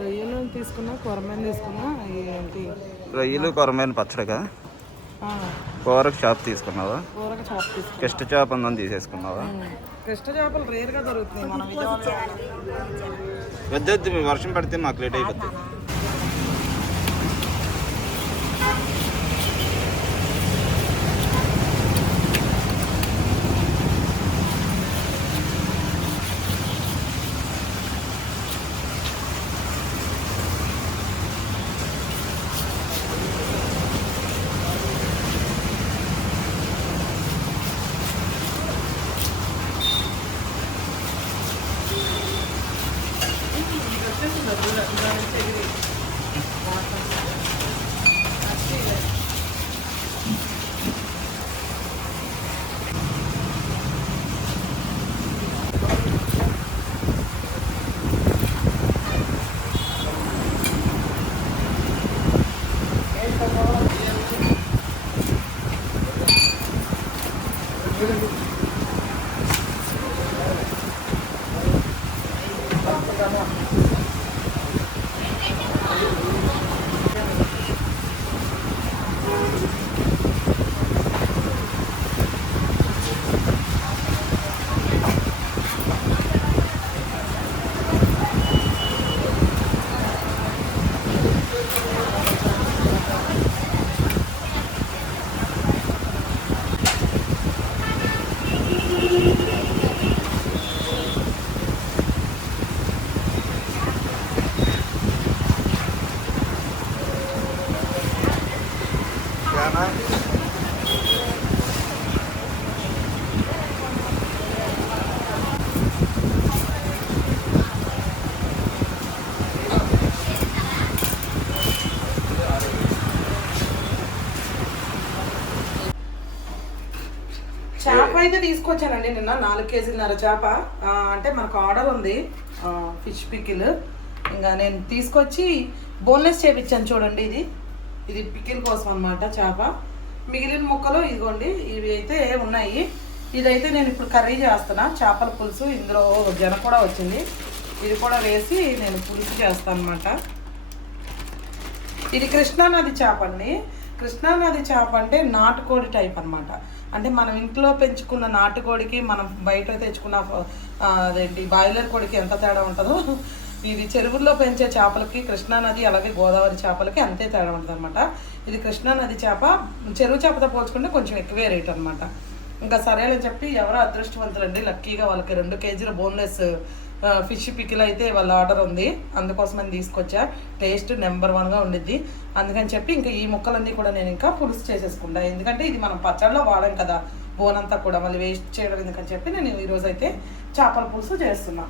రొయ్యలు తీసుకున్నా కొరమైన తీసుకున్నా ఏంటి? రొయ్యలు కొరమైన పచ్చడిగా కూరకు షాప్ తీసుకున్నావా? కూరగా చాప్ తీసుకున్నా. కిష్ట చేప ఉందని తీసేసుకున్నావా? కృష్ణ చేపలు రేరుగా దొరుకుతున్నాయి మన వద్దొద్దు వర్షం పడితే మాకు లేట్ అయిపోద్ది. అయితే తీసుకొచ్చానండి నిన్న నాలుగు కేజీలన్నర చేప. అంటే మనకు ఆర్డర్ ఉంది. Fish pickle. ఇంకా నేను తీసుకొచ్చి బోన్లెస్ చేపించాను చూడండి ఇది. ఇది పికిల్ కోసం అన్నమాట చేప. మిగిలిన ముక్కలు ఇదిగోండి ఇవి అయితే ఉన్నాయి. ఇదైతే నేను ఇప్పుడు కర్రీ చేస్తున్నా. చేపల పులుసు ఇందులో జన కూడా వచ్చింది. ఇది కూడా వేసి నేను పులుసు చేస్తాను అనమాట ఇది కృష్ణానది చేప అండి. కృష్ణానది చేప అంటే నాటుకోడి టైప్ అనమాట అంటే మనం ఇంట్లో పెంచుకున్న నాటుకోడికి మనం బయట తెచ్చుకున్న అదేంటి బాయిలర్ కోడికి ఎంత తేడా ఉంటుందో ఇది చెరువుల్లో పెంచే చేపలకి కృష్ణానది అలాగే గోదావరి చేపలకి అంతే తేడా ఉంటుంది అనమాట ఇది కృష్ణానది చేప చెరువు చేపతో పోల్చుకుంటే కొంచెం ఎక్కువే రేట్ అనమాట ఇంకా సరేలని చెప్పి ఎవరో అదృష్టవంతులండి లక్కీగా వాళ్ళకి రెండు కేజీల బోన్లెస్ ఫిష్ పికిల్ అయితే వాళ్ళ ఆర్డర్ ఉంది. అందుకోసమని తీసుకొచ్చా. టేస్ట్ నెంబర్ వన్గా ఉండిద్ది. అందుకని చెప్పి ఇంకా ఈ ముక్కలన్నీ కూడా నేను ఇంకా పులుసు చేసేసుకుంటా. ఎందుకంటే ఇది మనం పచ్చడిలో వాడాం కదా. బోన్ అంతా కూడా మళ్ళీ వేస్ట్ చేయడం ఎందుకని చెప్పి నేను ఈరోజు అయితే చేపల పులుసు చేస్తున్నా.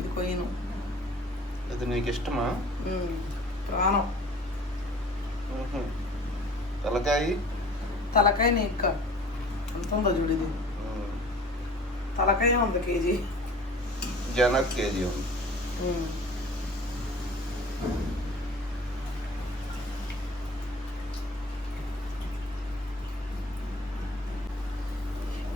ఇది కొయ్యను ఇది నీకు ఇష్టమా? ప్రాణం. తలకాయ? తలకాయ నీక్క ఎంత ఉందో చూడు ఇది. తలకాయ ఉంది కేజీ. జనక్ కేజీ ఉంది.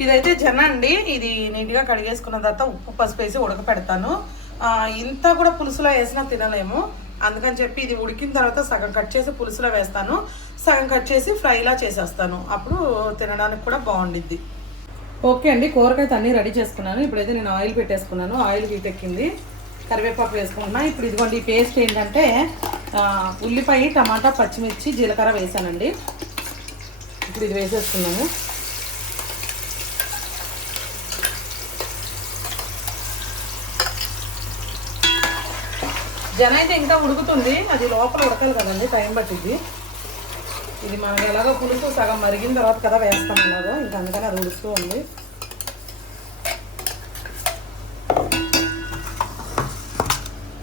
ఇదైతే జన అండి. ఇది నీట్గా కడిగేసుకున్న తర్వాత ఉప్పు పసుపు వేసి ఉడకపెడతాను. ఆ, ఇంత కూడా పులుసులో వేసినా తినలేము. అందుకని చెప్పి ఇది ఉడికిన తర్వాత సగం కట్ చేసి పులుసులో వేస్తాను. సగం కట్ చేసి ఫ్రైలా చేసేస్తాను. అప్పుడు తినడానికి కూడా బాగుండిద్ది. ఓకే అండి కూరకైతే అన్నీ రెడీ చేసుకున్నాను. ఇప్పుడైతే నేను ఆయిల్ పెట్టేసుకున్నాను. ఆయిల్ హీట్ ఎక్కింది. కరివేపాకు వేసుకుంటున్నా. ఇప్పుడు ఇదిగోండి ఈ పేస్ట్ ఏంటంటే ఉల్లిపాయ టమాటా పచ్చిమిర్చి జీలకర్ర వేసానండి. ఇప్పుడు ఇది వేసేసుకున్నాను. జన అయితే ఇంకా ఉడుకుతుంది. అది లోపల ఉడకాలి కదండి టైం పట్టింది ఇది మనకి ఎలాగో పులుసు సగం మరిగిన తర్వాత కదా వేస్తాం అన్నాడు. ఇంకా అందుకని అది ఉడుస్తూ ఉంది.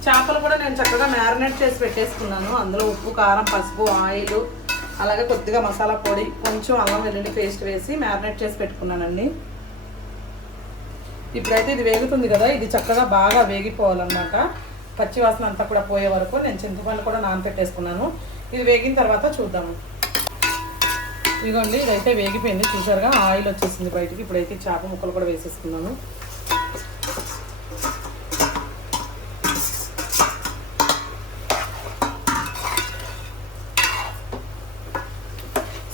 చేపలు కూడా నేను చక్కగా మ్యారినేట్ చేసి పెట్టేసుకున్నాను. అందులో ఉప్పు కారం పసుపు ఆయిల్ అలాగే కొద్దిగా మసాలా పొడి కొంచెం అల్లం వెల్లుల్లి పేస్ట్ వేసి మ్యారినేట్ చేసి పెట్టుకున్నానండి. ఇప్పుడైతే ఇది వేగుతుంది కదా ఇది చక్కగా బాగా వేగిపోవాలన్నమాట. పచ్చివాసన అంతా కూడా పోయే వరకు నేను చింతపండు కూడా నానపెట్టేసుకున్నాను. ఇది వేగిన తర్వాత చూద్దాము. ఇదిగోండి ఇదైతే వేగిపోయింది. చూసారుగా ఆయిల్ వచ్చేసింది బయటికి. ఇప్పుడైతే చేప ముక్కలు కూడా వేసేసుకున్నాను.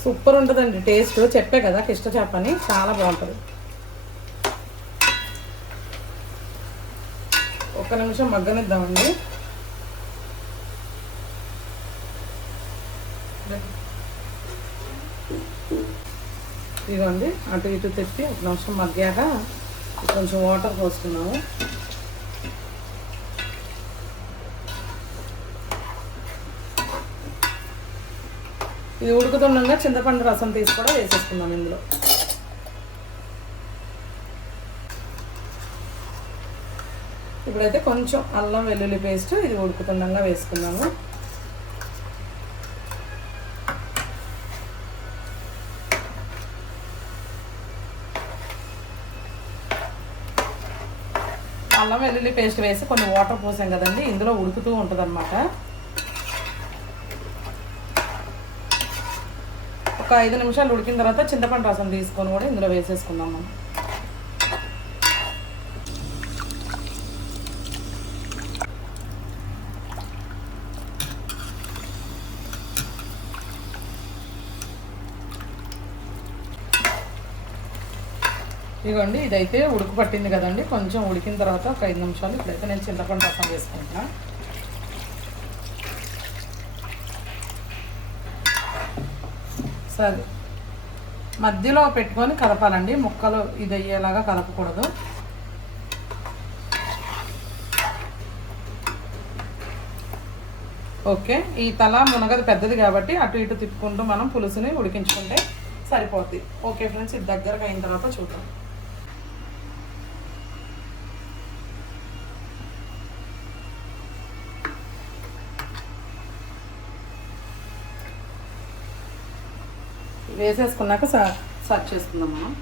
సూపర్ ఉంటుందండి టేస్ట్. చెప్పే కదా కిష్ట చేప అని. చాలా బాగుంటుంది. ఒక్క నిమిషం మగ్గనిద్దామండి. ఇదిగోండి అటు ఇటు తిప్పి ఒక నిమిషం మగ్గాక కొంచెం వాటర్ పోసుకున్నాము. ఇది ఉడుకుతుండగా చింతపండు రసం తీసి కూడా వేసేసుకున్నాం ఇందులో. ఇప్పుడైతే కొంచెం అల్లం వెల్లుల్లి పేస్ట్ ఇది ఉడుకుతుండగా వేసుకున్నాము. అల్లం వెల్లుల్లి పేస్ట్ వేసి కొన్ని వాటర్ పోసాం కదండి. ఇందులో ఉడుకుతూ ఉంటుంది ఒక ఐదు నిమిషాలు ఉడికిన తర్వాత చింతపండు రసం తీసుకొని కూడా ఇందులో వేసేసుకుందాం మనం. ఇదిగోండి ఇదైతే ఉడుకు పట్టింది కదండి. కొంచెం ఉడికిన తర్వాత ఒక ఐదు నిమిషాలు ఇప్పుడైతే నేను చింతపండు రసం వేసుకుంటున్నా. సరే. మధ్యలో పెట్టుకొని కలపాలండి. ముక్కలు ఇది అయ్యేలాగా కలపకూడదు. ఓకే. ఈ తల మునగది పెద్దది కాబట్టి అటు ఇటు తిప్పుకుంటూ మనం పులుసుని ఉడికించుకుంటే సరిపోద్ది. ఓకే ఫ్రెండ్స్ ఇది దగ్గరకు అయిన తర్వాత చూద్దాం. వేసేసుకున్నాక సర్వ్ చేసుకుందాం మనం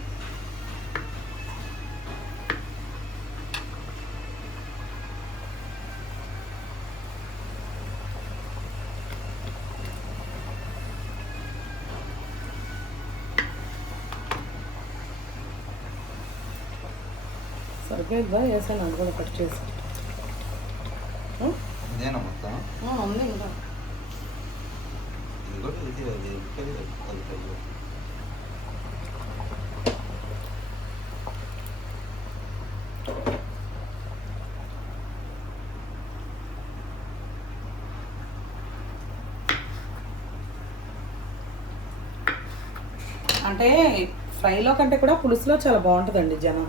వేసాను అది కూడా కట్ చేసి? ఇదేనా మొత్తం? ఉంది ఇంకా ఇది కూడా ఇది అది ఉడికేది కలుపుతుంది. అంటే ఫ్రైలో కంటే కూడా పులుసులో చాలా బాగుంటుందండి జనం.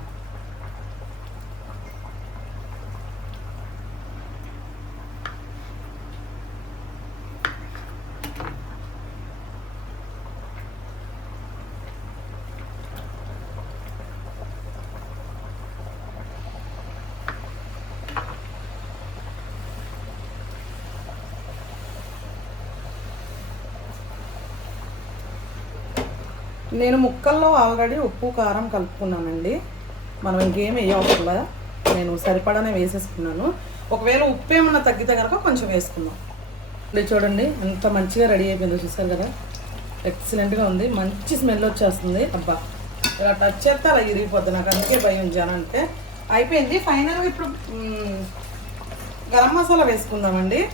నేను ముక్కల్లో ఆల్రెడీ ఉప్పు కారం కలుపుకున్నానండి. మనం ఇంకేం వేయవసరంలా. నేను సరిపడానే వేసేసుకున్నాను. ఒకవేళ ఉప్పు ఏమన్నా తగ్గితే కనుక కొంచెం వేసుకుందాం. ఇది చూడండి ఎంత మంచిగా రెడీ అయిపోయిందో చూసారు కదా? ఎక్సలెంట్గా ఉంది. మంచి స్మెల్ వచ్చేస్తుంది. అబ్బా! ఇలా టచ్ చేస్తే అలా ఇరిగిపోద్ది. నాకు అందుకే భయం జనంటే అయిపోయింది. ఫైనల్గా ఇప్పుడు గరం మసాలా వేసుకుందామండి.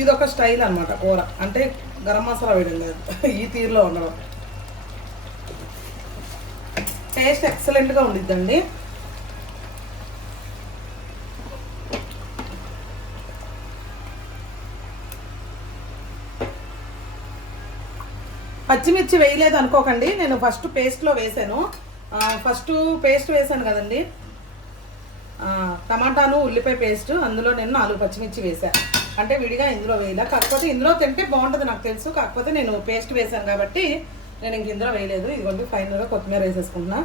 ఇది ఒక స్టైల్ అనమాట కూర. అంటే గరం మసాలా వేయడం లేదు. ఈ తీరులో ఉండడం. టేస్ట్ ఎక్సలెంట్గా ఉండిద్దండి. పచ్చిమిర్చి వేయలేదు అనుకోకండి నేను ఫస్ట్ పేస్ట్లో వేసాను. ఫస్ట్ పేస్ట్ వేసాను కదండి. టమాటాను ఉల్లిపాయ పేస్ట్ అందులో నేను నాలుగు పచ్చిమిర్చి వేసాను అంటే విడిగా ఇందులో వేయలే. కాకపోతే ఇందులో తింటే బాగుంటుంది నాకు తెలుసు. కాకపోతే నేను పేస్ట్ వేసాను కాబట్టి నేను ఇంక ఇందులో వేయలేదు. ఇదిగోండి ఫైనల్గా కొత్తిమీర వేసేసుకుంటున్నా.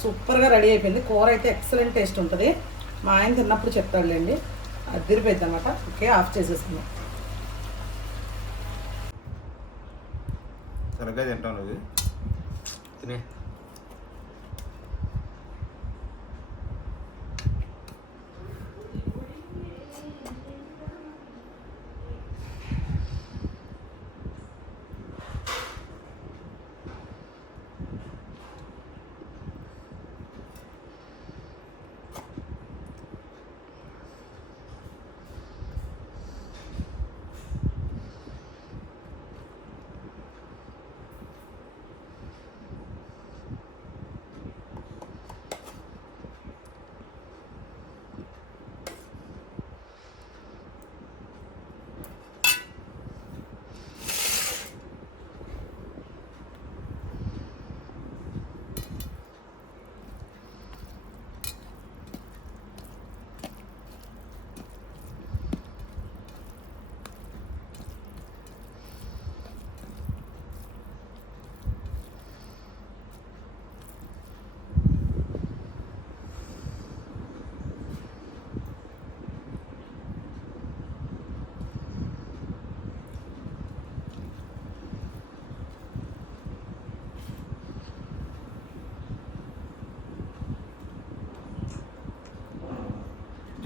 సూపర్గా రెడీ అయిపోయింది. కూర అయితే ఎక్సలెంట్ టేస్ట్ ఉంటుంది. మా ఆయన తిన్నప్పుడు చెప్తాడులేండి. అదిరిపోయింది అనమాట ఓకే ఆఫ్ చేసేసుకున్నాం సరిగ్గా తింటావు నువ్వు. తినే.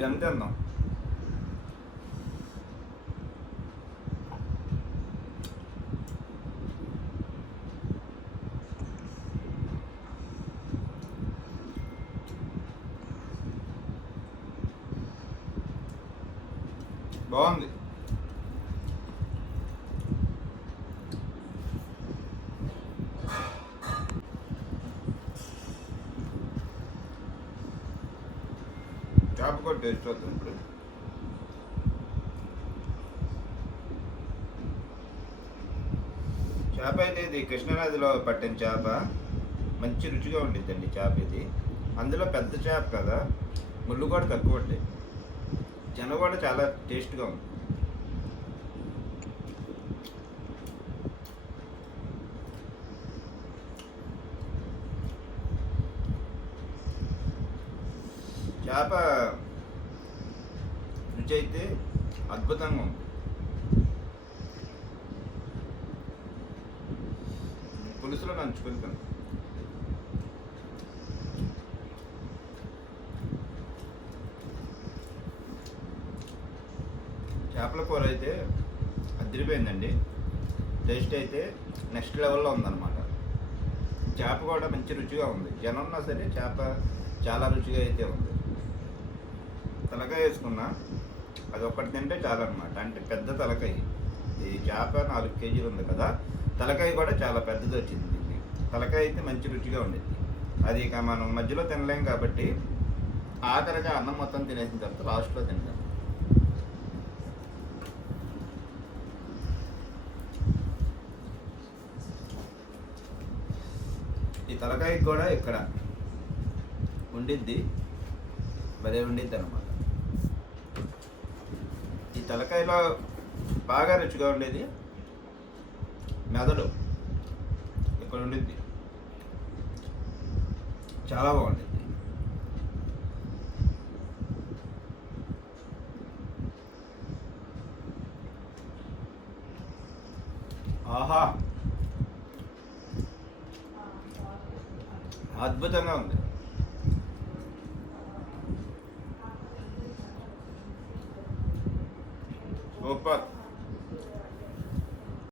జనం చేప కూడా టేస్ట్ అవుతుంది ఇప్పుడు. చేప అయితే ఇది కృష్ణానదిలో పట్టిన చేప. మంచి రుచిగా ఉండిద్దండి చేప ఇది. అందులో పెద్ద చేప కదా. ముళ్ళు కూడా తక్కువ ఉంటాయి. జనం కూడా చాలా టేస్ట్గా ఉంది చేప రుచి అయితే అద్భుతంగా ఉంది. పులుసులో నంచుకుంటాను చేపల కూర అయితే అదిరిపోయిందండి. టేస్ట్ అయితే నెక్స్ట్ లెవెల్లో ఉందన్నమాట. చేప కూడా మంచి రుచిగా ఉంది. జనం ఉన్నా సరే చేప చాలా రుచిగా అయితే ఉంది. తలకాయ వేసుకున్నా అది ఒక్కటి తింటే చాలన్నమాట. అంటే పెద్ద తలకాయ. ఈ చేప నాలుగు కేజీలు ఉంది కదా తలకాయ కూడా చాలా పెద్దది వచ్చింది. తలకాయ అయితే మంచి రుచిగా ఉండిద్ది అది ఇక మనం మధ్యలో తినలేం కాబట్టి ఆఖరిగా అన్నం మొత్తం తినేసిన తర్వాత లాస్ట్లో తింటాం. ఈ తలకాయ కూడా ఇక్కడ ఉండిద్ది. భలే ఉండిద్ది అనమాట తలకాయలో బాగా రుచిగా ఉండేది. మెదడు ఇక్కడ ఉండిద్ది. చాలా బాగుండేది. ఆహా! అద్భుతంగా ఉంది.